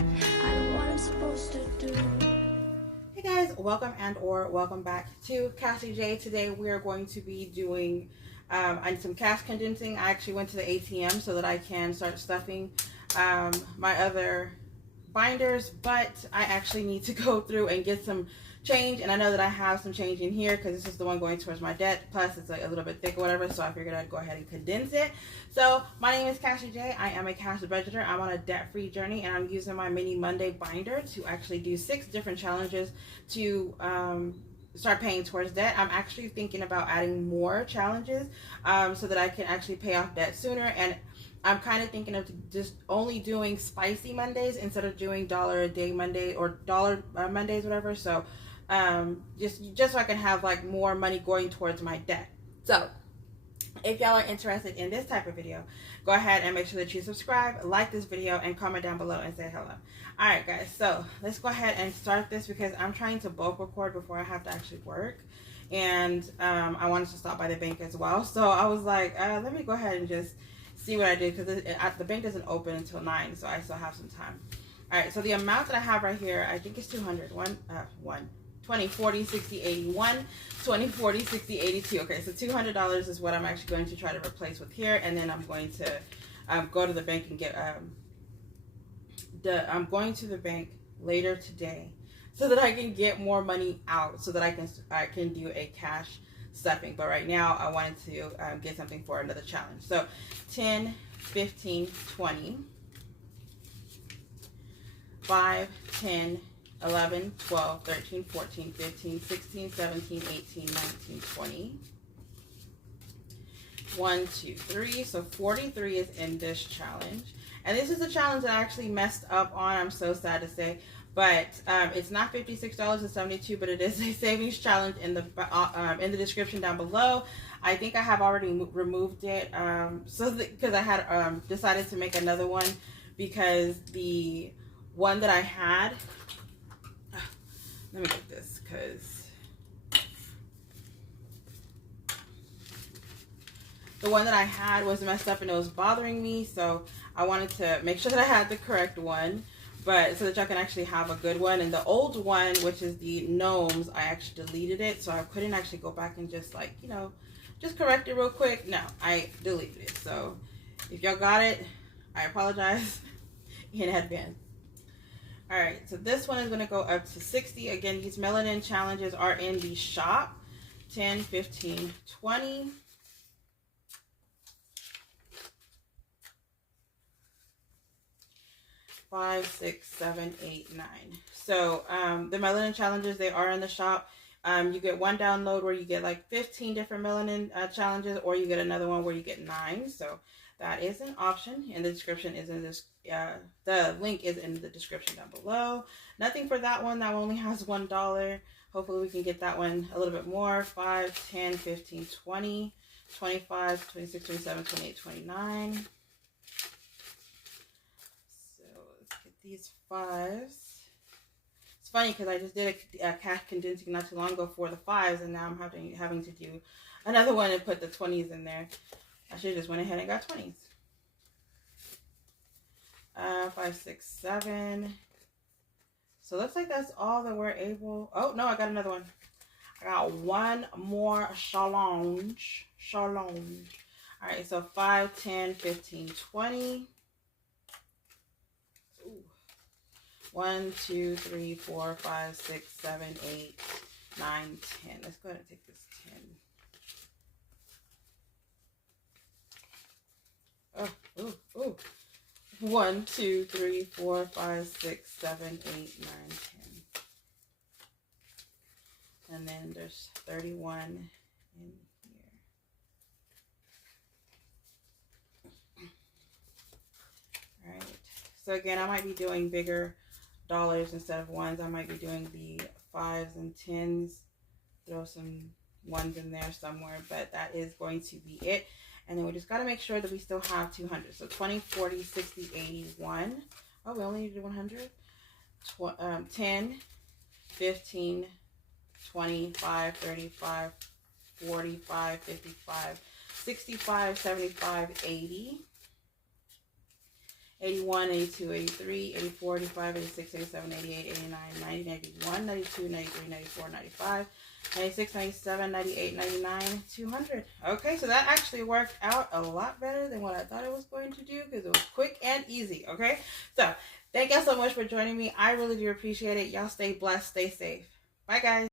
I know what I'm supposed to do. Hey guys, welcome back to Cassie J. Today we are going to be doing some cash condensing. I actually went to the ATM so that I can start stuffing my other binders, but I actually need to go through and get some change, and I know that I have some change in here because this is the one going towards my debt, plus it's like a little bit thick or whatever, so I figured I'd go ahead and condense it. So my name is Cassie J. I am a cash budgeter. I'm on a debt-free journey, and I'm using my mini Monday binder to actually do 6 different challenges to start paying towards debt. I'm actually thinking about adding more challenges so that I can actually pay off debt sooner, and I'm kind of thinking of just only doing spicy Mondays instead of doing dollar a day Monday or dollar Mondays, whatever. So just so I can have like more money going towards my debt. So if y'all are interested in this type of video, go ahead and make sure that you subscribe, like this video, and comment down below and say hello. Alright guys, so let's go ahead and start this because I'm trying to bulk record before I have to actually work. And I wanted to stop by the bank as well. So I was like, let me go ahead and just see what I did because the bank doesn't open until 9, so I still have some time. Alright, so the amount that I have right here, I think it's 200. 20, 40, 60, 81, 20, 40, 60, 82. Okay, so $200 is what I'm actually going to try to replace with here, and then I'm going to go to the bank and get I'm going to the bank later today so that I can get more money out so that I can do a cash stuffing. But right now I wanted to get something for another challenge. So 10, 15, 20, 5, 10, 11, 12, 13, 14, 15, 16, 17, 18, 19, 20. 1, 2, 3. So 43 is in this challenge. And this is a challenge that I actually messed up on. I'm so sad to say. But it's not $56.72, but it is a savings challenge in the description down below. I think I have already removed it because I had decided to make another one because the one that I had. Let me get this because the one that I had was messed up and it was bothering me, so I wanted to make sure that I had the correct one, but so that y'all can actually have a good one. And the old one, which is the gnomes, I actually deleted it, so I couldn't actually go back and just like, you know, just correct it real quick. No, I deleted it. So if y'all got it, I apologize in advance. Alright, so this one is going to go up to 60. Again, these melanin challenges are in the shop. 10, 15, 20. 5, 6, 7, 8, 9. So the melanin challenges, they are in the shop. You get one download where you get like 15 different melanin challenges, or you get another one where you get 9. So that is an option, and the description is in this. The link is in the description down below. Nothing for that one. That one only has $1. Hopefully we can get that one a little bit more. 5, 10, 15, 20, 25, 26, 27, 28, 29. So let's get these 5s. It's funny because I just did a cash condensing not too long ago for the 5s, and now I'm having to do another one and put the 20s in there. I should have just went ahead and got 20s. 5, 6, 7. So it looks like that's all that we're able. Oh no, I got another one. I got one more challenge. Alright, so 5, 10, 15, 20. Ooh. 1, 2, 3, 4, 5, 6, 7, 8, 9, 10. Let's go ahead and take this 10. Oh, ooh, ooh. 1, 2, 3, 4, 5, 6, 7, 8, 9, 10. And then there's 31 in here. Alright. So again, I might be doing bigger dollars instead of ones. I might be doing the 5s and 10s. Throw some 1s in there somewhere. But that is going to be it. And then we just got to make sure that we still have 200. So 20, 40, 60, 81. Oh, we only needed 100. 10, 15, 25, 35, 45, 55, 65, 75, 80. 81, 82, 83, 84, 85, 86, 87, 88, 89, 90, 91, 92, 93, 94, 95, 96, 97, 98, 99, 200. Okay, so that actually worked out a lot better than what I thought it was going to do because it was quick and easy. Okay, so thank y'all so much for joining me. I really do appreciate it. Y'all stay blessed, stay safe. Bye, guys.